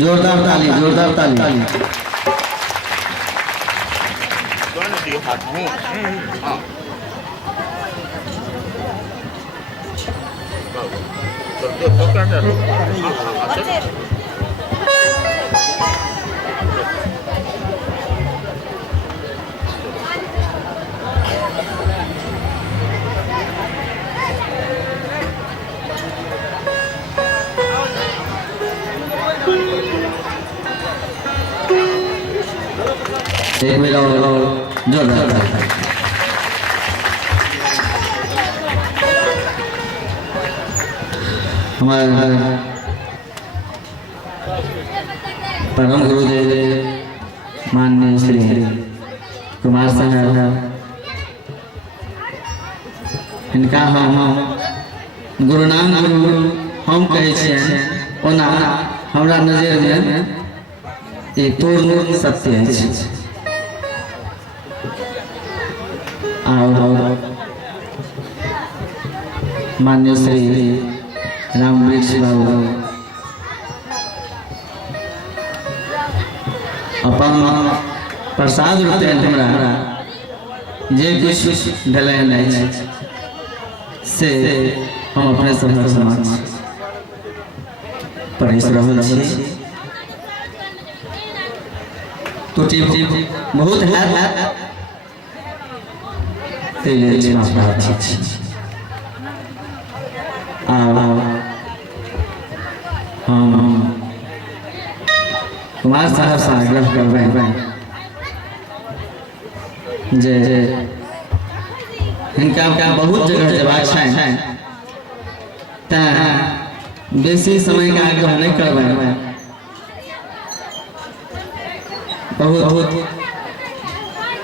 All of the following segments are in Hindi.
जोरदार ताली, जोरदार ताली। एक मिनट और जोरदार हमारे परम गुरुदेव माननीय श्री कुमार साहब, इनका हम गुरु नाम गुरु हम कहे छियै, ओना हमरा नजर में ये पूर्ण सत्य है। मान्य श्री राम वृक्ष बाबू अपन प्रसाद रूपे हमरा जे कुछ ढलाइन से हम अपने समाज पढ़िस रहल छी। तो बहुत है कुमार साहब से आग्रह करबै जे हिनका बहुत जगह जबाक छनि, तें बेसी समय का आग्रह नहीं करबै। बहुत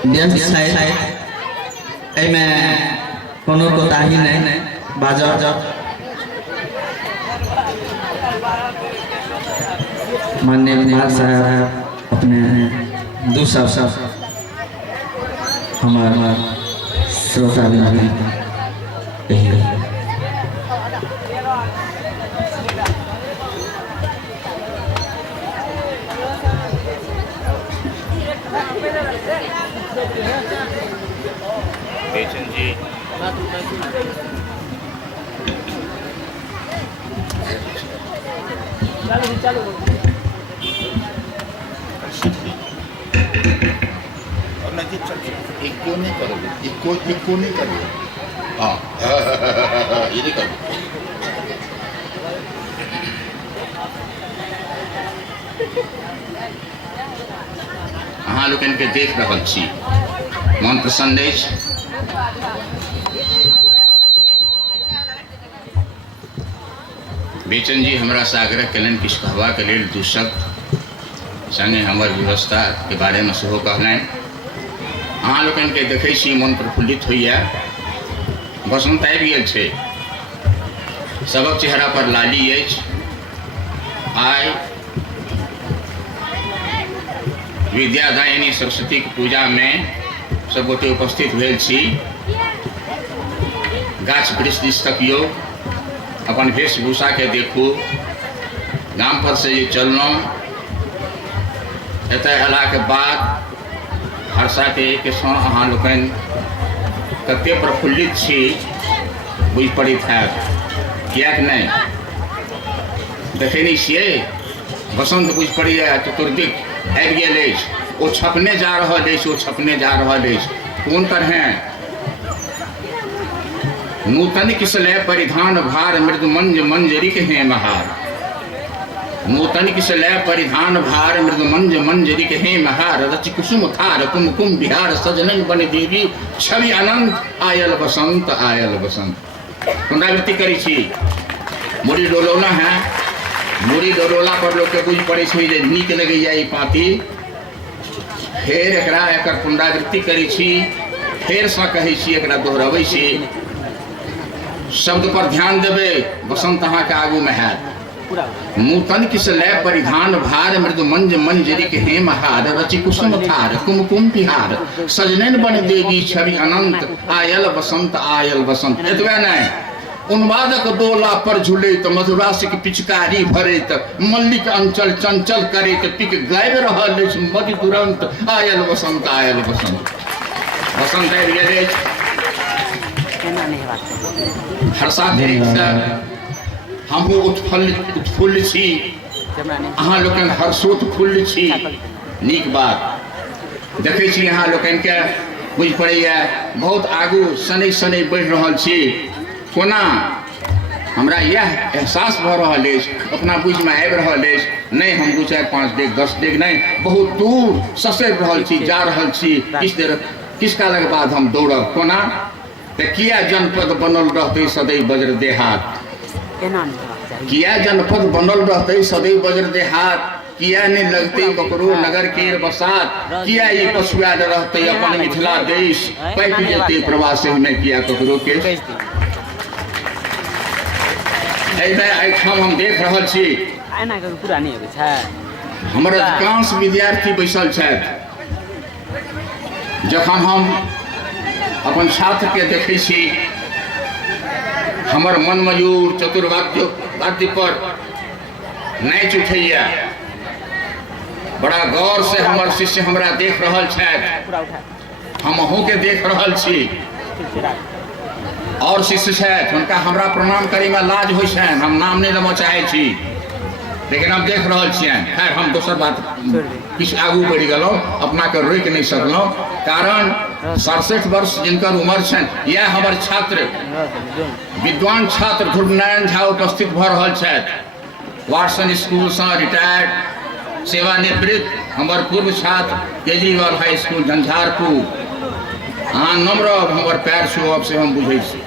व्यस्त छै, कोनो कोताही नहीं बाजब। माननीय कुमार साहब अपने दो शब्द हमारा श्रोता भी बेचन जी चलो और नजीब चल एक क्यों नहीं करोगे, एक क्यों नहीं करोगे। हाँ ये नहीं करोगे। अहाँ लोग के देख रहल छी, मन प्रसन्न अछि। बेचन जी हमरा से आग्रह कलन किछु कहबाक लेल दू शब्द संगे हमर व्यवस्था के बारे में सेहो कहलनि। अहाँ लोग के देखै छी मन प्रफुल्लित होइए, बसंत आबि गेल छै, सबक चेहरा पर लाली अछि। आइ विद्यादायिनी सरस्वती के पूजा में सब गोटे उपस्थित भेल छी। गाछ वृक्ष दिस तकियो, अपन वेशभूषा के देखू, गाम पर से जे चललहुँ, एतय अयला के बाद हर्षा के संग अहाँ लोकनि कते प्रफुल्लित छी बुझि पड़ैत हैत, किएक नहीं देखै नहीं छियै बसंत बुझि पड़ैए, चतुर्दिक आबि गेल अछि, ओ छपने जा रहल अछि, ओ छपने जा रहल अछि। कोन तरह नूतन किसलय परिधान भार मृदु मंज मंजरिक है महार, नूतन किसलय परिधान भार मृदु मंज मंजरिक है महार। रचि कुसुम थार कुमकुम बिहार सजनन बन देवी, छवि अनंत आयल बसंत आयल बसंत। पुनरावृत्ति करी छी, मुड़ी डोलौना है, मुड़ी डोलौला पर लोग के बुझ पड़े छै जे नीक लगैया ई पाती। फेर एकरा एकर पुनरावृत्ति करी छी, फेर से कहै छी, एकरा दोहराबै छी। शब्द पर ध्यान देवे बसंत अहाँ के आगू में है। नूतन किस लय परिधान भार मृदु मंज मंजरी के हेम हार रचि कुसुम थार कुमकुम बिहार सजनन बन देगी छवि अनंत आयल बसंत एतबे नहीं उन्मादक डोला पर झूले तो मधुरासिक पिचकारी भरे तो मल्लिक अंचल चंचल करे तो पिक गायब रहल मधु तुरंत आयल बसंत बसंत है हर्षा हमहूँ उत्फुल्ल छी अहाँ लोकन हर्षोत्फुल्ल छी। नीक बात देखै छी अहाँ लोकन के बुझ पड़ैया बहुत आगू शनै शनै बढ़ि रहल छी। कोना हमरा यह एहसास भऽ रहल अछि अपना बुझिमे आबि रहल अछि नहीं हम 2 4 5 डेग 10 डेग नहीं बहुत दूर ससरि रहल छी जा रहल छी। किस कालक बाद हम दौड़ब कोना तऽ किया जनपद बनल रहतै सदैव वज्र देहात किया जनपद बनल रहते सदैव वज्र देहात किया नहीं लगते ककरो नगर के बसात किया ये पछुआल रहते अपन मिथिला देश पैक जेते प्रवासी में किया ककरो के हम देख रहल छी हमर अधिकांश विद्यार्थी बैसल छथि। जखन हम अपन छात्र के देखै छी हमर मन मयूर चतुर्वाद्य पर नाच उठैया। बड़ा गौर से हमर शिष्य हमरा देख रहल छथि हम अहूँ के देख रहल छी और शिष्य छथि हुनका हमरा प्रणाम करे में लाज होइ छनि हम नाम नहीं लेबऽ चाहै छी लेकिन हम देख रहल छियनि। खैर हम दोसर बात किछु आगू बढ़ि गेलहुँ अपना के रोकि नहीं सकलहुँ कारण 67 वर्ष जिनकर उम्र छनि यह हमर छात्र विद्वान छात्र ध्रुवनारायण झा उपस्थित भऽ रहल छथि। वाटसन स्कूल से रिटायर्ड सेवानिवृत्त हमर पूर्व छात्र केजरीवाल हाई स्कूल झंझारपुर अहाँ नम्र हमर पैर छुअब से हम बुझै छी।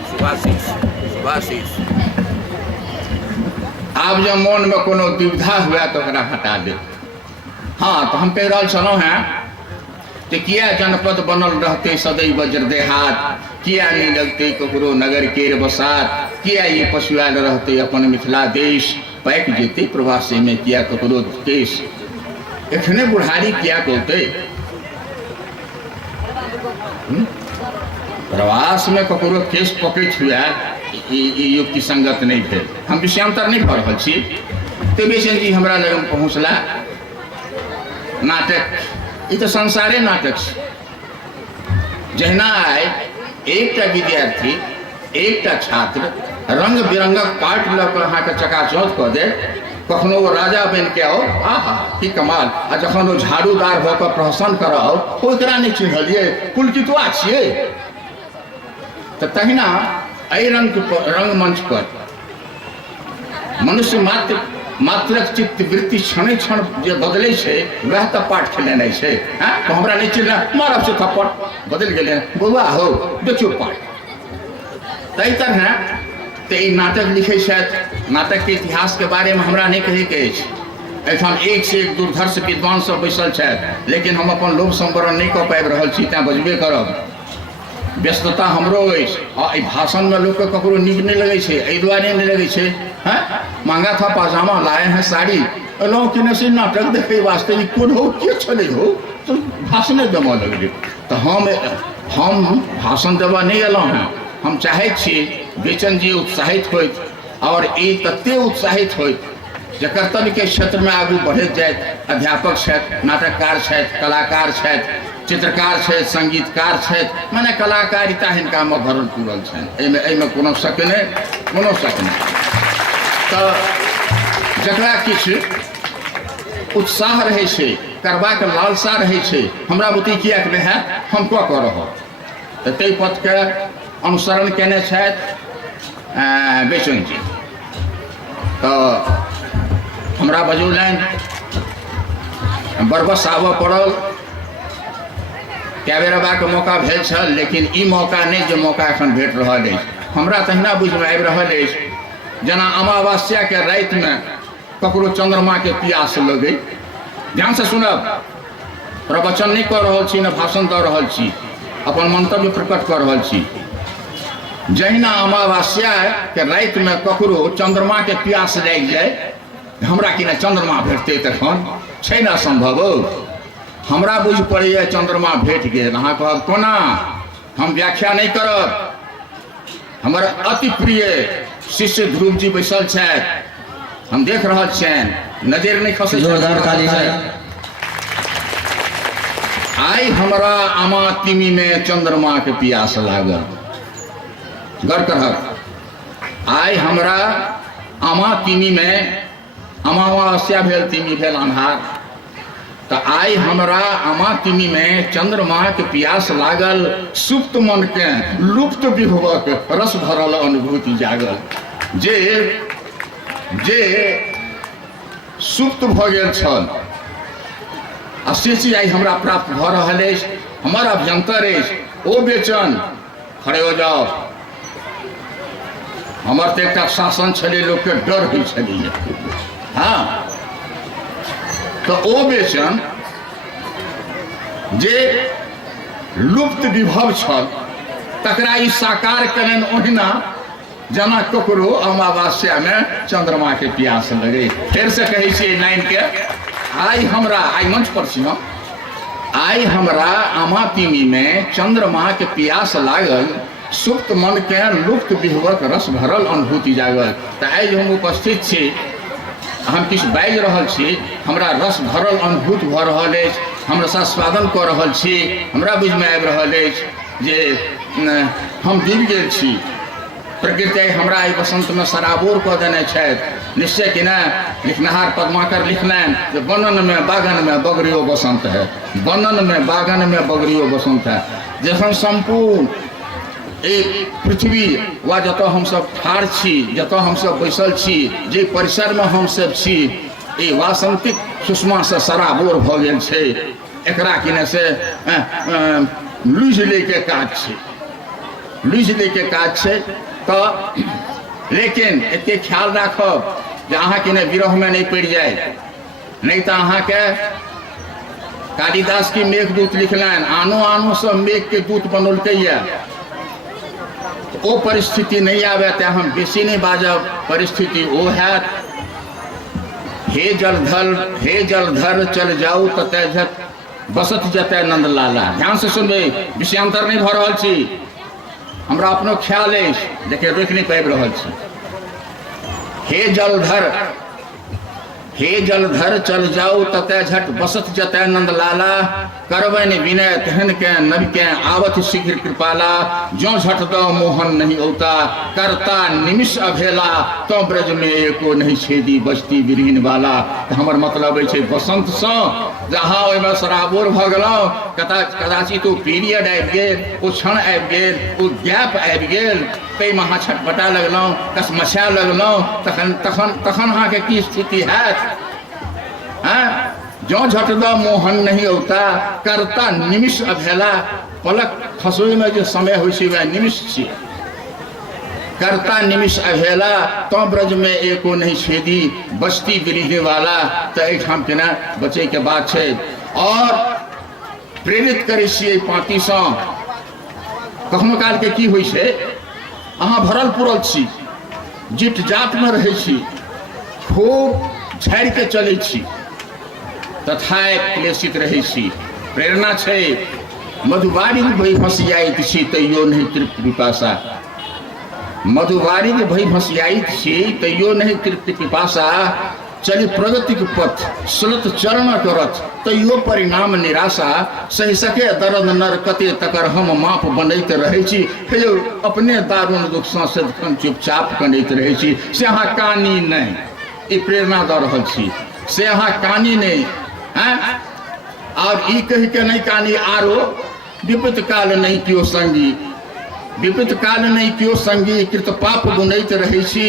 आब जब मन में कोनो दुविधा हुआ तो ओकरा हटा दे। हाँ तो हम कह रहा छलहुँ हैं कि किया जनपद बनल रहते सदैव वज्र देहात किया नहीं लगते ककरो नगर के बसात किया ये पछुआल रहते अपन मिथिला देश पैक जेते प्रवासी में किया ककरो देश एखने बुढ़ारी किया कहते प्रवास में ककरो केस पकड़ हुआ युक्ति संगत नहीं थे हम विषयांतर नहीं पढ़ रहा छी। तो बेचन जी हमरा लग पहुँचला नाटक ये तो संसारे नाटक जहिना आए एक विद्यार्थी एक छात्र रंग बिरंगक पार्ट लऽ अहाँ के चकाचौंध कऽ दे कखनो वो राजा बन के आओ आहा की कमाल आ जखन वो झाड़ूदार भऽ कऽ प्रहसन कराओ ओकरा नहीं चिन्हलिए पुलकितवा छियै। तो तहिना एहि रंगमंच पर मनुष्य मात्र चित्त वृत्ति क्षण क्षण जे बदले छे वह तो पाठ खेलेनाइ छे। तो हमरा नहीं चिन्ह मारब से थप्पड़ बदल गेले बौआ हो देखियो पाठ तई तरह तो नाटक लिखे छथि। नाटक के इतिहास के बारे में हमरा नहीं कहे के एठाम एक से एक दुर्धर्ष विद्वान सब बैसल छथि लेकिन हम अपन लोभ संवरण नहीं कऽ पाबि रहल छी तें बजबे करब। व्यस्तता हमरो अछि भाषण में लोग ककरो नीक नहीं लगे छे एहि दुआरे नहीं लगे छे मांगा था पाजामा लाए हैं साड़ी एलहुँ कि नहीं नाटक देखे वास्ते कोन हो के छले हो तो भाषण देव लगले। तो हम भाषण देवा नहीं एलहुँ हैं हम चाहे छी बेचन जी उत्साहित होइत और ये तत्ते उत्साहित होइत जे कर्तव्य के क्षेत्र में आगू बढ़त जाए। अध्यापक छथि नाटककार छथि कलाकार छथि चित्रकार छथि संगीतकार छथि माने कलाकारिता हिनका में भरल पूरल छनि एहिमे कोनो शक नहीं तो जकरा किछु उत्साह रहे छे करबाक लालसा रहे छे हमरा बुते किया नहीं है हम कऽ रहब तो ताहि पथ के अनुसरण केने छथि बेचन जी। तो हमरा बजौलनि बरबस आबऽ पड़ल कए बेर अयबाक मौका भेल छल लेकिन ई मौका नहीं जे मौका एखन भेट रहल अछि। हमरा तहिना बुझिमे आबि रहल अछि जना अमावस्या के राति में ककरो चंद्रमा के प्यास लगे। ध्यान से सुनब प्रवचन नहीं कर रहल छी न भाषण दऽ रहल छी अपन मंतव्य प्रकट कर रहल छी। जहिना अमावस्या के रात में ककरो चंद्रमा के प्यास लागि जाए, हमरा कि चंद्रमा भेटते तखन छै ना संभव। हमरा बुझ पड़ैए चंद्रमा भेट गेल, अहाँ कहब कोना, हम व्याख्या नहीं करब। हमर अति प्रिय शिष्य ध्रुव जी बैसल छथि, हम देख रहल छियनि, नजर नहीं खसे। जोरदार ताली है। आई हमरा आमा तिमी में चंद्रमा के प्यास लागल, गौर करब। आई हमरा आमा तिमी में, अमावस्या भेल, तिमी भेल अन्हार, तो आई हमरा आमा तिमी में चंद्रमा के प्यास लागल। सुप्त मन के लुप्त विभवक रस भरल अनुभूति जागल। जे सुप्त भ गेल छल आ से चीज आई हमरा प्राप्त भ रहल अछि, हमर अभ्यंतर अछि ओ बेचन। खड़े हो जाओ। हमर तो एक शासन छलै, लोक के डर होइ छलै। हाँ, तो ओ बेचन जे लुप्त विभव छल तकरा ई साकार करेन, ओहिना जना ककरो अमावस्या में चंद्रमा के प्यास लगे। फिर से कहै छियै लाइन के, आई हमरा, आई मंच पर छी हम, आई हमरा आमा तिमी में चंद्रमा के प्यास लागल। सुप्त मन के लुप्त विभवक रस भरल अनुभूति जागल। तो आई जो हम उपस्थित छी, हम किछु बाजि रहल छी, हमरा रस भरल अनुभूत भ रहल अछि, हम रसास्वादन कऽ रहल छी। हमरा बुझ में आबि रहल अछि जे हम डूबि गेल छी। प्रकृति हमरा आई बसंत में सराबोर कऽ देने छथि। निश्चय कि ना, लिखनहार पद्माकर लिखलनि जे बनन में बागन में बगरियो बसंत है, बनन में बागन में बगरियो बसंत है। जखन संपूर्ण एक पृथ्वी वा जतऽ हमसब ठाढ़ छी, जतऽ हमसब बैसल छी, जे परिसर में हमसब छी, ई वासंतिक सुषमा से सराबोर भ गेल छै। एकरा किने से लूझ ले के काज छै, लूझ ले के काज छै। तो लेकिन एते ख्याल राखब जे अहाँ किने विरह में नहीं पड़ जाए, नहीं तो अहाँ के कालिदास की मेघदूत लिखलनि, आनो आनो सब मेघ के दूत बनौलकैया। ओ परिस्थिति नहीं आवे ते हम बेसी नहीं बाजब। परिस्थिति ओ हैत, हे जलधर चल जाऊ ततै झट बसत जतै नंद लाला। ध्यान से सुनबे, विषयांतर नहीं भ रहल छी, हमरा अपनो ख्याल अछि, देखिए रोकि नहीं पाबि रहल छी। हे जलधर चल जाऊ ततै झट बसत जतै नंद लाला। करबनि विनय तेहन के नबि के आवत शीघ्र कृपाला। जो झट दो मोहन नहीं औता, करता निमिष अभेला। तो ब्रज में एको नहीं छेदी बस्ती बिरहिन वाला। हमर मतलब छै बसंत से जहाँ ओहिमे सराबोर भ गेलहुँ, कदाचित ओ पीरियड आबि गेल, ओ क्षण आबि गेल, ओ गैप आबि गेल, ताहिमे अहाँ छटपटा लगलहुँ, कसमसा लगलहुँ, तखन अहाँके की स्थिति हैत। जो झट द मोहन नहीं औता, करता निमिष अभेला। पलक खसोई में जो समय होइ छै वह निमिष छियै। करता निमिष अभेला, तो ब्रज में एको नहीं छेदी बस्ती बिरहिने वाला। तो एहिठाम केना बचे के बात छै। और प्रेरित करै छियै पाँति सँ। कखनो काल के की होइ छै, अहाँ भरल पुरल छी, जिट जात में रहै छी, खूब झाड़ि के चलै छी, तथाय क्लेशित रहै छी। प्रेरणा छै, मधुबारी भई भसियाइत छी तैयो नहीं तृप्त पिपासा। मधुबारी भई भसियाइत छी तैयो नहीं तृप्त पिपासा। चली प्रगति के पथ सलत चरण करत तैयो परिणाम निराशा। सही सके दर्द नर कते तकर हम माप बनैत रहै छी। हे अपने दारुण दुख सँ सदखन चुपचाप कनैत रहै छी। से अहाँ कानी नहीं, ई प्रेरणा दऽ रहल छी, से अहाँ कानी नहीं। और ई कहि के नहीं कानी, आरो विपत काल नहीं कियो संगी, विपत काल नहीं कियो संगी। कृत पाप गुनैत रहै छी,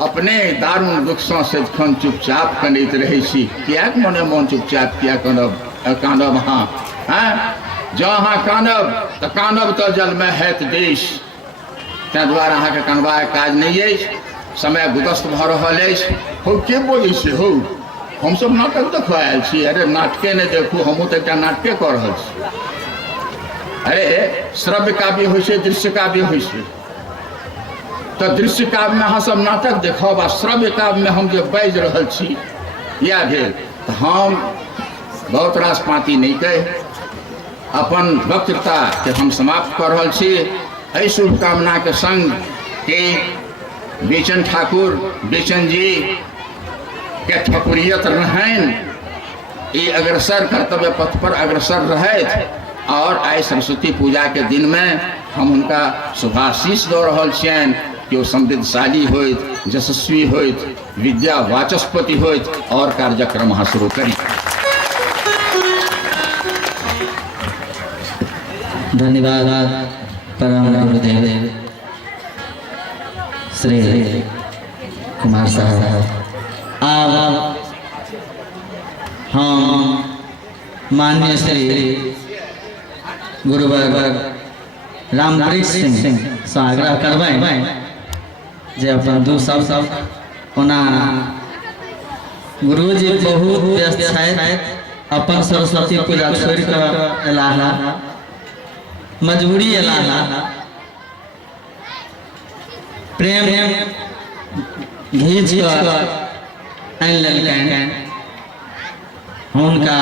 अपने दारुण दुख सँ सदखन चुपचाप कनैत रहै छी। कियाक मने मन चुपचाप किया कानब अहाँ? जँ अहाँ कानब तऽ कानब तऽ जल में हैत देश। ताहि दुआरे अहाँके कानबाक काज नहीं अछि। समय गुदस्त भऽ रहल अछि। हो के बोलै छै हो, हमसब नाटक देखऽ आयल छी। अरे नाटके नहीं देखू, हमहूँ तऽ एकटा नाटके कऽ रहल छी। अरे श्रव्य काव्य होइ छै, दृश्य काव्य होइ छै। तो दृश्य काव्य में अहाँ सब नाटक देखब आ श्रव्य काव्य में हम जो बाजि रहल छी इएह भेल। तो हम बहुत रास पाती नहीं कह अपन वक्तृता के हम समाप्त कर रहल छी। एहि शुभकामना के संग के बेचन ठाकुर बेचन जी के ठकुरियत रहन ये अग्रसर कर्तव्य पथ पर अग्रसर रहत और आइ सरस्वती पूजा के दिन में हम उनका शुभाशीष दऽ रहल छियनि कि वो समृद्धशाली होइत, यशस्वी होइत, विद्या वाचस्पति होइत और कार्यक्रम अहाँ शुरू करी। धन्यवाद परम गुरुदेव श्री कुमार साहब। अब हम माननीय श्री गुरुवर रामवृक्ष सिंह से आग्रह करबनि जे अपन दू शब्द ओना गुरुजी बहुत व्यस्त छथि, अपन सरस्वती पूजा छोड़ि कऽ एलाह, मजबूरी एलाह, प्रेम घीच कऽ आनि लेलकनि। हुनका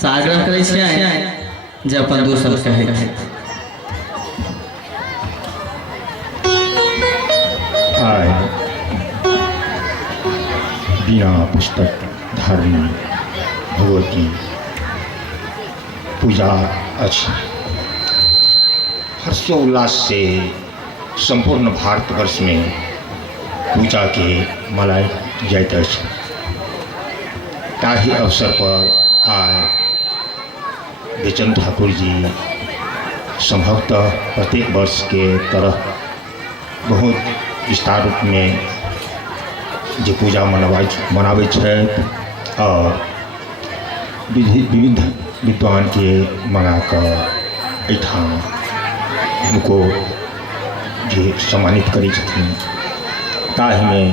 से आग्रह करै छियनि जे अपन दू शब्द कहै। आय बिना पुस्तक धारणी भगवती पूजा अछि। हर्षोल्लास से संपूर्ण भारतवर्ष में पूजा के मनायल जाइत अछि। ताहि अवसर पर आय बेचन ठाकुर जी संभवतः प्रत्येक वर्ष के तरह बहुत विस्तार रूप में जे पूजा मनाबै छथि और विविध विद्वान के मना कऽ एहिठाम उनको जे सम्मानित करै छथिन। ताहि में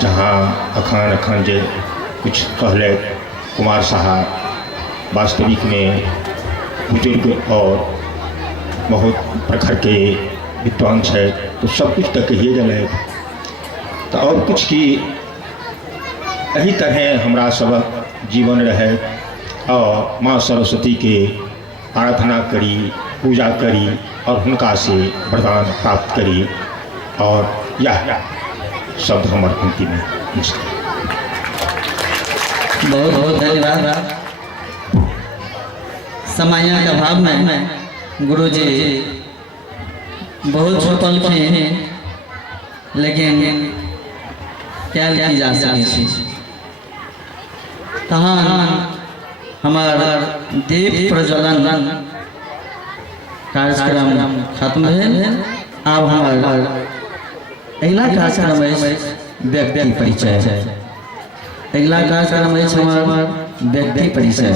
जहाँ अखन जे कुछ कहले कुमार साहब वास्तविक में बुजुर्ग और बहुत प्रखर के विद्वान है, तो सब कुछ तो कहिए गए। तो और कुछ की यही तरह हमरा सबक जीवन रहे और माँ सरस्वती के आराधना करी, पूजा करी और उनका से वरदान प्राप्त करी। और यह शब्द हमार पंक्ति में बहुत बहुत धन्यवाद। समय के अभाव में गुरुजी बहुत छुपल हैं, लेकिन क्या की जा सके। तहन हमार दीप प्रज्वलन कार्यक्रम खत्म भेल। अब हमार अगला कार्यक्रम व्यक्ति परिचय। अगला कार्यक्रम हमार व्यक्ति परिचय।